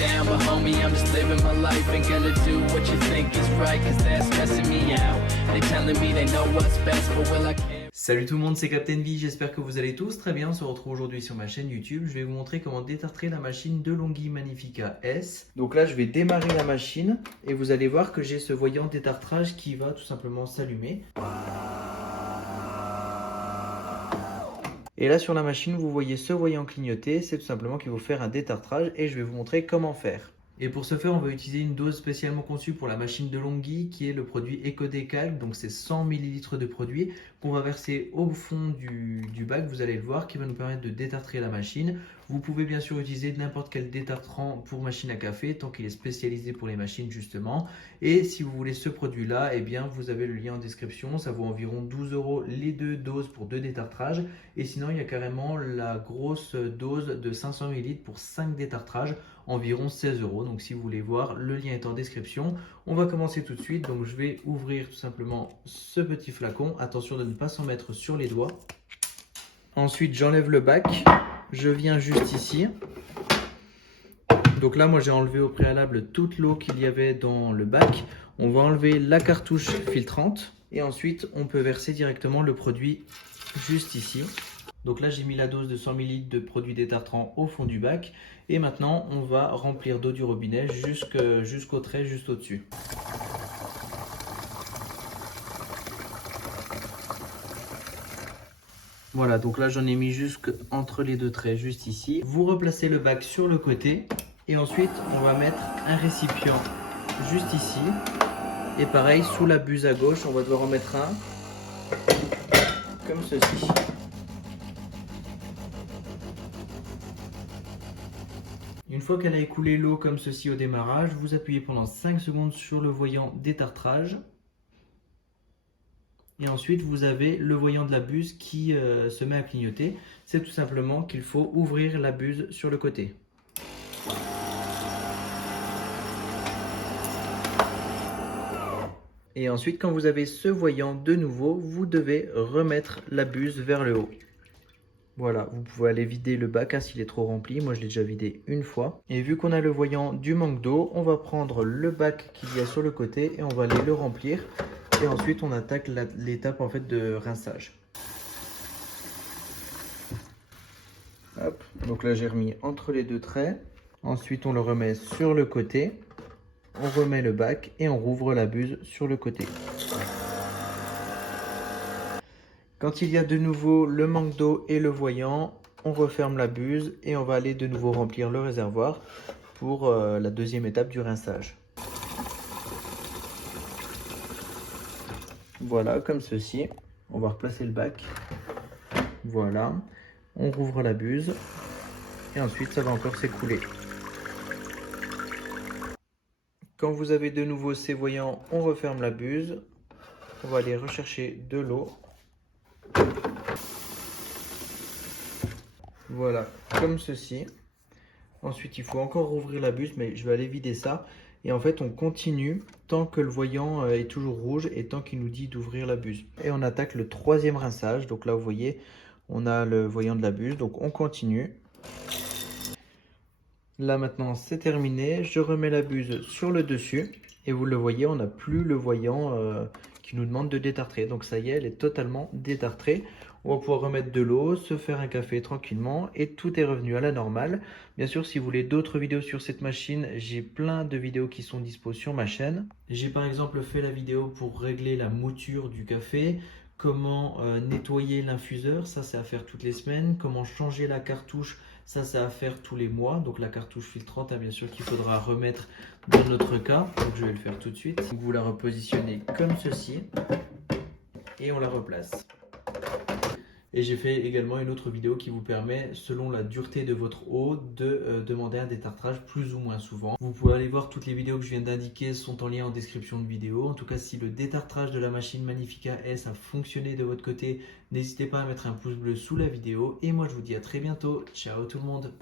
down, but homie, I'm just living my life. Ain't gonna do what you think is right, cause that's stressing me out. They telling me they know what's best, but will I care? Salut tout le monde, c'est Captain V, j'espère que vous allez tous très bien. On se retrouve aujourd'hui sur ma chaîne YouTube. Je vais vous montrer comment détartrer la machine DeLonghi Magnifica S. Donc là, je vais démarrer la machine et vous allez voir que j'ai ce voyant détartrage qui va tout simplement s'allumer. Et là sur la machine, vous voyez ce voyant clignoter, c'est tout simplement qu'il faut faire un détartrage et je vais vous montrer comment faire. Et pour ce faire, on va utiliser une dose spécialement conçue pour la machine DeLonghi qui est le produit EcoDecalc, donc c'est 100 ml de produit qu'on va verser au fond du bac, vous allez le voir, qui va nous permettre de détartrer la machine. Vous pouvez bien sûr utiliser n'importe quel détartrant pour machine à café, tant qu'il est spécialisé pour les machines justement. Et si vous voulez ce produit-là, eh bien vous avez le lien en description, ça vaut environ 12 € les deux doses pour 2 détartrages. Et sinon, il y a carrément la grosse dose de 500 ml pour 5 détartrages, environ 16 €. Donc si vous voulez voir, le lien est en description. On va commencer tout de suite. Donc je vais ouvrir tout simplement ce petit flacon. Attention de ne pas s'en mettre sur les doigts. Ensuite, j'enlève le bac. Je viens juste ici. Donc là, moi j'ai enlevé au préalable toute l'eau qu'il y avait dans le bac. On va enlever la cartouche filtrante. Et ensuite, on peut verser directement le produit juste ici. Donc là, j'ai mis la dose de 100 ml de produit détartrant au fond du bac. Et maintenant, on va remplir d'eau du robinet jusqu'au trait, juste au-dessus. Voilà, donc là, j'en ai mis entre les deux traits, juste ici. Vous replacez le bac sur le côté. Et ensuite, on va mettre un récipient juste ici. Et pareil, sous la buse à gauche, on va devoir en mettre un, comme ceci. Une fois qu'elle a écoulé l'eau comme ceci au démarrage, vous appuyez pendant 5 secondes sur le voyant détartrage. Et ensuite, vous avez le voyant de la buse qui se met à clignoter. C'est tout simplement qu'il faut ouvrir la buse sur le côté. Et ensuite, quand vous avez ce voyant de nouveau, vous devez remettre la buse vers le haut. Voilà, vous pouvez aller vider le bac s'il est trop rempli. Moi, je l'ai déjà vidé une fois. Et vu qu'on a le voyant du manque d'eau, on va prendre le bac qu'il y a sur le côté et on va aller le remplir. Et ensuite, on attaque l'étape en fait de rinçage. Hop, donc là, j'ai remis entre les deux traits. Ensuite, on le remet sur le côté. On remet le bac et on rouvre la buse sur le côté. Quand il y a de nouveau le manque d'eau et le voyant, on referme la buse et on va aller de nouveau remplir le réservoir pour la deuxième étape du rinçage. Voilà, comme ceci. On va replacer le bac. Voilà. On rouvre la buse et ensuite ça va encore s'écouler. Quand vous avez de nouveau ces voyants, on referme la buse. On va aller rechercher de l'eau. Voilà, comme ceci. Ensuite, il faut encore rouvrir la buse, mais je vais aller vider ça. Et en fait, on continue tant que le voyant est toujours rouge et tant qu'il nous dit d'ouvrir la buse. Et on attaque le troisième rinçage. Donc là, vous voyez, on a le voyant de la buse. Donc on continue. Là maintenant, c'est terminé. Je remets la buse sur le dessus. Et vous le voyez, on n'a plus le voyant qui nous demande de détartrer. Donc ça y est, elle est totalement détartrée. On va pouvoir remettre de l'eau, se faire un café tranquillement et tout est revenu à la normale. Bien sûr, si vous voulez d'autres vidéos sur cette machine, j'ai plein de vidéos qui sont dispo sur ma chaîne. J'ai par exemple fait la vidéo pour régler la mouture du café, comment nettoyer l'infuseur, ça c'est à faire toutes les semaines, comment changer la cartouche, ça c'est à faire tous les mois. Donc la cartouche filtrante, bien sûr qu'il faudra remettre dans notre cas, donc je vais le faire tout de suite. Donc, vous la repositionnez comme ceci et on la replace. Et j'ai fait également une autre vidéo qui vous permet, selon la dureté de votre eau, de demander un détartrage plus ou moins souvent. Vous pouvez aller voir toutes les vidéos que je viens d'indiquer, sont en lien en description de vidéo. En tout cas, si le détartrage de la machine Magnifica S a fonctionné de votre côté, n'hésitez pas à mettre un pouce bleu sous la vidéo. Et moi, je vous dis à très bientôt. Ciao tout le monde!